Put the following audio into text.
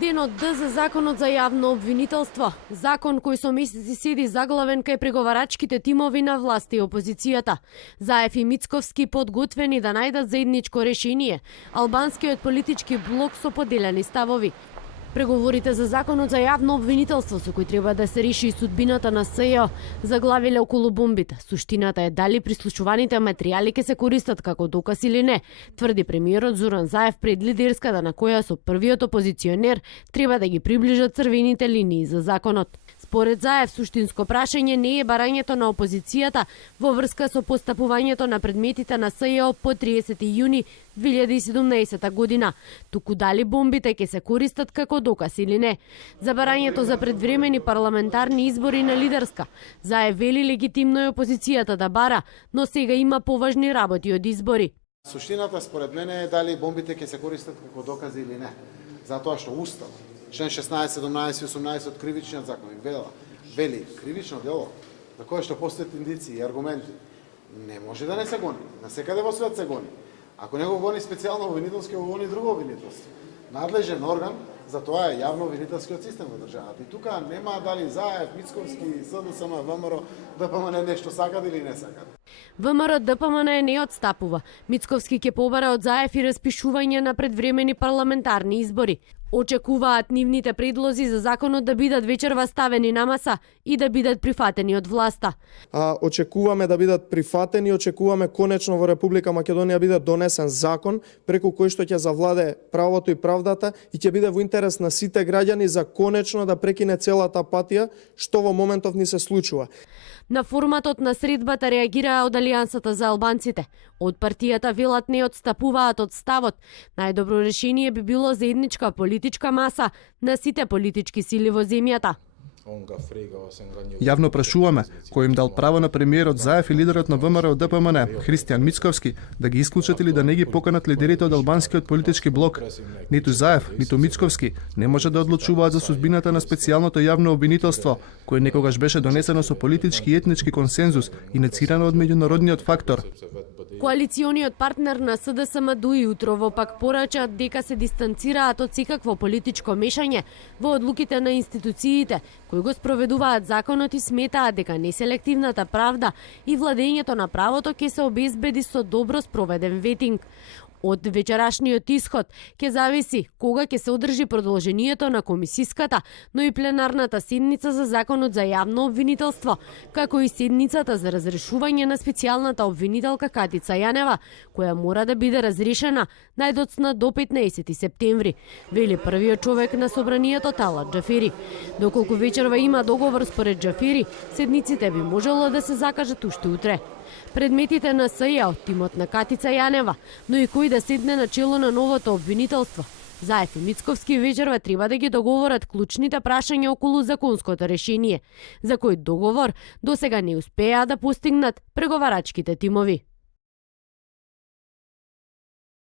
Денот Д за законот за јавно обвинителство. Закон кој со месеци седи заглавен кај преговарачките тимови на власт и опозицијата. Заев и Мицковски подготвени да најдат заедничко решение. Албанскиот политички блок со поделени ставови. Преговорите за законот за јавно обвинителство со кој треба да се реши судбината на СЈО заглавиле околу бомбите. Суштината е дали прислушуваните материјали ќе се користат како доказ или не, тврди премиерот Зоран Заев пред лидерската на која со првиот опозиционер треба да ги приближат црвените линии за законот. Според Заев, суштинско прашање не е барањето на опозицијата во врска со постапувањето на предметите на СЈО по 30 јуни 2017 година, туку дали бомбите ќе се користат како доказ или не. За барањето за предвремени парламентарни избори на лидерска, Заев вели легитимно е опозицијата да бара, но сега има поважни работи од избори. Суштината според мене е дали бомбите ќе се користат како докази или не. Затоа што Устав, член 16, 17 и 18 од кривичниот закон вели кривично дело за кое што постојат индици и аргументи не може да не се гони. Насекаде во свет се гони. Ако не го гони специјално обвинителски, го гони друго обвинителство. Надлежен орган за тоа е јавно обвинителскиот систем во државата. И тука нема дали Заев, Мицковски, СДСМ, ВМРО, ДПМН нешто сакат или не сакат. ВМРО ДПМН не отстапува. Мицковски ќе побара од Заев и распишување на предвремени парламентарни избори. Очекуваат нивните предлози за законот да бидат вечерва ставени на маса и да бидат прифатени од власта. Очекуваме да бидат прифатени, очекуваме конечно во Република Македонија биде донесен закон преку кој што ќе завладее правото и правдата и ќе биде во интерес на сите граѓани за конечно да прекине целата патија што во моментов ни се случува. На форматот на средбата реагираа од Алијансата за албанците. Од партијата велат не отстапуваат од ставот. Најдобро решение би било заедничка политичка маса на сите политички сили во земјата. Јавно прашуваме кој им дал право на премиерот Заев и лидерот на ВМРО ДПМН Христијан Мицковски да ги исклучат или да не ги поканат лидерите од албанскиот политички блок. Ниту Заев, ниту Мицковски не може да одлучуваат за судбината на специјалното јавно обвинителство, кое некогаш беше донесено со политички и етнички консензус и инициирано од меѓународниот фактор. Коалициониот партнер на СДСМ Дуи Утрово пак порача дека се дистанцираат од секакво политичко мешање во одлуките на институциите кои го спроведуваат законот и сметаат дека неселективната правда и владењето на правото ќе се обезбеди со добро спроведен ветинг. Од вечерашниот исход ќе зависи кога ќе се одржи продолжението на комисиската, но и пленарната седница за законот за јавно обвинителство, како и седницата за разрешување на специјалната обвинителка Катица Јанева, која мора да биде разрешена најдоцна до 15 септември, вели првиот човек на собранието Талат Џафери. Доколку вечерва има договор според Џафери, седниците би можело да се закажат уште утре. Предметите на СЈО, тимот на Катица Јанева, но и кој да седне на чело на новото обвинителство. Заев и Мицковски вечерва треба да ги договорат клучните прашања околу законското решение, за кој договор досега не успеа да постигнат преговарачките тимови.